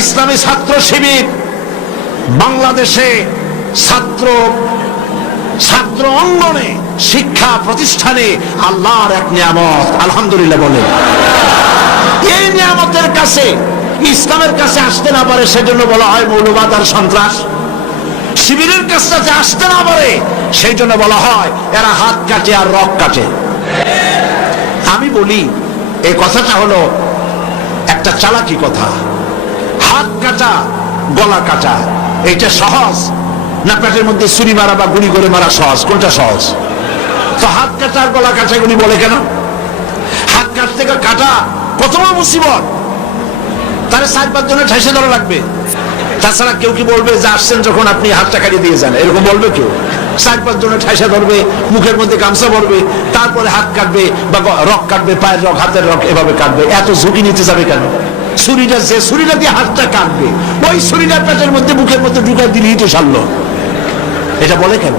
ইসলামী ছাত্র শিবির বাংলাদেশে ছাত্র অঙ্গনে শিক্ষা প্রতিষ্ঠানে আল্লাহর এক নিয়ামত, আলহামদুলিল্লাহ বলে। এই নিয়ামতের কাছে, ইসলামের কাছে আসতে না পারে সেজন্য বলা হয় মৌলবাদ আর সন্ত্রাস। শিবিরের কাছে আসতে না পারে সেই জন্য বলা হয় এরা হাত কাটে আর রক কাটে। আমি বলি এই কথাটা হলো একটা চালাকি কথা। হাত কাটা গলা কাটা এইটা সহজ না পেটের মধ্যে ছুরি মারা বা গুলি করে মারা সহজ? কোনটা সহজ? তো হাত কাটা আর গলা কাটা গুলি বলে কেন? হাত কাটতে কাটা কত বড় মুসিবত, তাহলে 4-5 জনের ঠাইসে ধরা লাগবে। তাছাড়া কেউ কি বলবে যে আসছেন যখন আপনি হাতটা কাটিয়ে দিয়ে যান, এরকম বলবে কেউ? 4-5 জনের ঠাইসা ধরবে, মুখের মধ্যে গামছা ভরবে, তারপরে হাত কাটবে বা রক কাটবে, পায়ের রক, হাতের রক, এভাবে কাটবে। এত ঝুঁকি নিতে যাবে কেন? ছুরিটা, যে ছুরিটা দিয়ে হাতটা কাটবে ওই ছুরিটা পেটের মধ্যে মুখের মধ্যে ঢুকাই দিলেই তো সারলো। এটা বলে কেন?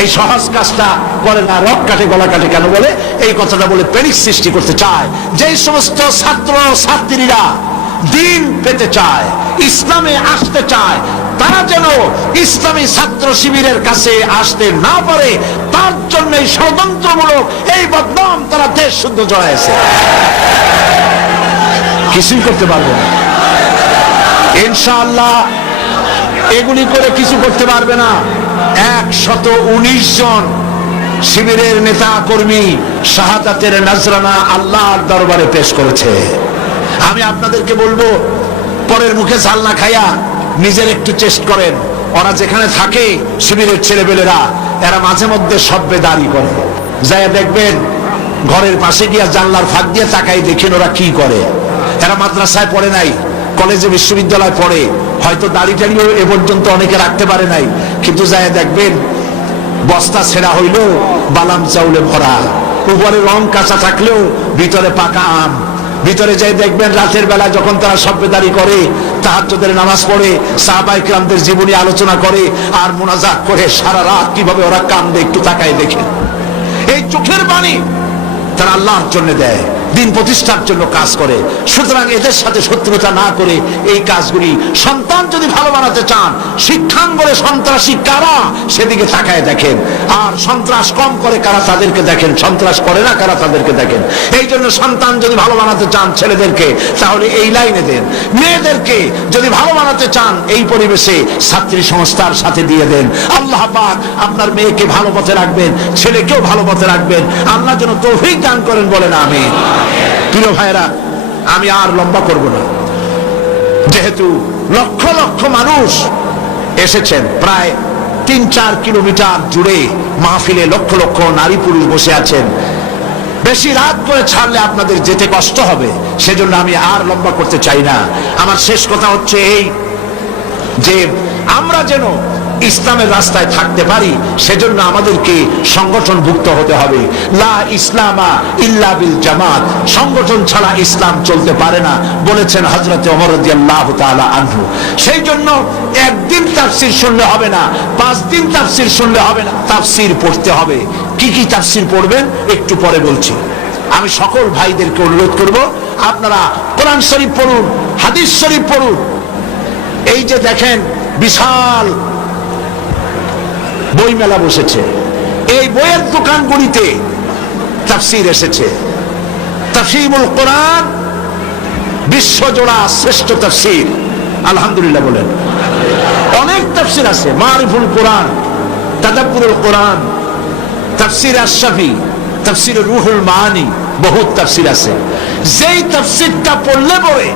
এই সহজ কাজটা করে না, রক কাটে গলা কাটে কেন বলে? এই কথাটা বলে প্যানিক সৃষ্টি করতে চায়। যে সমস্ত ছাত্র ছাত্রীরা দিন পেতে চায়, ইসলামে আসতে চায়, তারা যেন ইসলামী ছাত্র শিবিরের কাছে আসতে না পারে তার জন্য ষড়যন্ত্রমূলক এই বদনাম তারা দেশ শুদ্ধ জড়াইছে। কিছুই করতে পারবে না ইনশাআল্লাহ, এগুলি করে কিছু করতে পারবে না। 119 জন শিবিরের নেতা কর্মী শাহাদাতের নজরানা আল্লাহর দরবারে পেশ করেছে। আমি আপনাদেরকে বলবো, পরের মুখে ঝাল না খাইয়া নিজের একটু চেষ্টা করেন। ওরা যেখানে থাকে শিবিরের ছেলেপেলেরা, এরা মাঝে মধ্যে সভ্যেদারি করে, যাই দেখবেন ঘরের পাশে গিয়া জানলার ফাঁক দিয়ে তাকাই দেখেন ওরা কি করে। এরা মাদ্রাসায় পড়ে নাই, কলেজে বিশ্ববিদ্যালয় পড়ে, হয়তো দাড়ি টাড়িও এ পর্যন্ত অনেকে রাখতে পারে নাই, কিন্তু যাই দেখবেন বস্তা ছেঁড়া হইলেও বালাম চাউলে ভরা, উপরে রং কাঁচা থাকলেও ভিতরে পাকা আম। ভিতরে যাই দেখবেন রাতের বেলা যখন তারা সভ্যদারি করে, তাহাজ্জুদের নামাজ পড়ে, সাহাবায়ে কিরামদের জীবনী আলোচনা করে আর মুনাজাত করে, সারা রাত কিভাবে ওরা কান্দে একটু তাকায় দেখে। এই চোখের বাণী তারা আল্লাহর জন্য দেয়, দিন প্রতিষ্ঠার জন্য কাজ করে। সুতরাং এদের সাথে শত্রুতা না করে এই কাজগুলি, সন্তান যদি ভালো বানাতে চান, শিক্ষাঙ্গনে সন্ত্রাসী কারা সেদিকে তাকায় দেখেন, আর সন্ত্রাস কম করে কারা তাদেরকে দেখেন, সন্ত্রাস করে না কারা তাদেরকে দেখেন। এই জন্য সন্তান যদি ভালো বানাতে চান ছেলেদেরকে, তাহলে এই লাইনে দেন। মেয়েদেরকে যদি ভালো বানাতে চান এই পরিবেশে ছাত্রী সংস্থার সাথে দিয়ে দেন। আল্লাহ পাক আপনার মেয়েকে ভালো পথে রাখবেন, ছেলেকেও ভালো পথে রাখবেন। আল্লাহ যেন তৌফিক দান করেন, বলেন আমিন। প্রিয় ভাইরা, আমি আর লম্বা করব না, যেহেতু লক্ষ লক্ষ মানুষ এসেছেন, প্রায় 3-4 কিলোমিটার জুড়ে মাহফিলে লক্ষ লক্ষ নারী পুরুষ বসে আছেন। বেশি রাত করে ছাড়লে আপনাদের যেতে কষ্ট হবে, সেজন্য আমি আর লম্বা করতে চাই না। আমার শেষ কথা হচ্ছে এই যে আমরা যেন ইসলামের রাস্তায় থাকতে পারি, সেজন্য আমাদেরকে সংগঠনভুক্ত হতে হবে। লা ইসলামা ইল্লা বিল জামাত, সংগঠন ছাড়া ইসলাম চলতে পারে না বলেছেন হযরত ওমর রাদিয়াল্লাহু তাআলা আনহু। সেই জন্য একদিন তাফসীর শুনলে হবে না, 5 দিন তাফসীর শুনলে হবে না, তাফসীর পড়তে হবে। কি কি তাফসীর পড়বেন একটু পরে বলছি। আমি সকল ভাইদেরকে অনুরোধ করব, আপনারা কোরআন শরীফ পড়ুন, হাদিস শরীফ পড়ুন। এই যে দেখেন বিশাল বই মেলা বসেছে, এই বইয়ের দোকানগুলিতে তাফসীর এসেছে। তাফসীরুল কোরআন বিশ্বজোড়া শ্রেষ্ঠ তাফসীর, আলহামদুলিল্লাহ বলেন। অনেক তাফসীর আছে, মারিফুল কোরআন, তাদাব্বুরুল কোরআন, তাফসীর আশ-শাফি, তাফসীর রুহুল মাআনি, বহুত তাফসীর আছে। যেই তাফসীরটা পড়লে পরে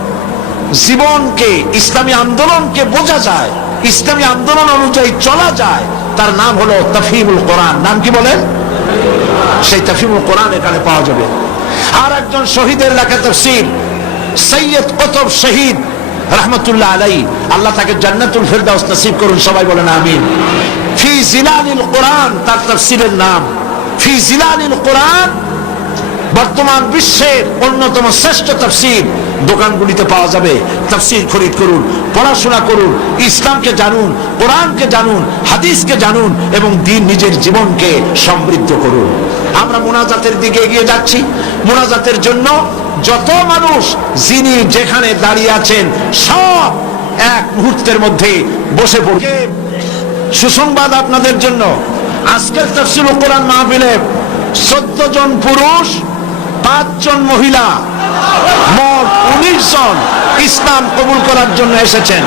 জীবনকে, ইসলামী আন্দোলনকে বোঝা যায়, ইসলামী আন্দোলন অনুযায়ী চলা যায়, তার নাম হলো তাফহিমুল কোরআন। নাম কি বলেন? সেই তাফহিমুল কোরআন এখানে পাওয়া যাবে। আর একজন শহীদের লেখা তাফসীর, সৈয়দ কুতুব শহীদ রাহমাতুল্লাহ আলাইহি, আল্লাহ তাকে জান্নাতুল ফেরদাউস নসিব করুন, সবাই বলেন আমিন। ফি জিলালিল কোরআন তার তাফসীরের নাম। ফি জিলালিল কোরআন বর্তমান বিশ্বের অন্যতম শ্রেষ্ঠ তাফসীর, দোকানগুলিতে পাওয়া যাবে। তাফসীর খরিদ করুন, পড়াশোনা করুন, ইসলামকে জানুন, কোরআনকে জানুন, হাদিসকে জানুন এবং দিন নিজের জীবনকে সমৃদ্ধ করুন। আমরা মুনাজাতের দিকে এগিয়ে যাচ্ছি। মুনাজাতের জন্য যত মানুষ যিনি যেখানে দাঁড়িয়ে আছেন সব এক মুহূর্তের মধ্যে বসে পড়বে। সুসংবাদ আপনাদের জন্য, আজকের তাফসীরুল কোরআন মাহফিলে 14 জন পুরুষ 5 জন মহিলা মোট 19 জন ইসলাম কবুল করার জন্য এসেছেন।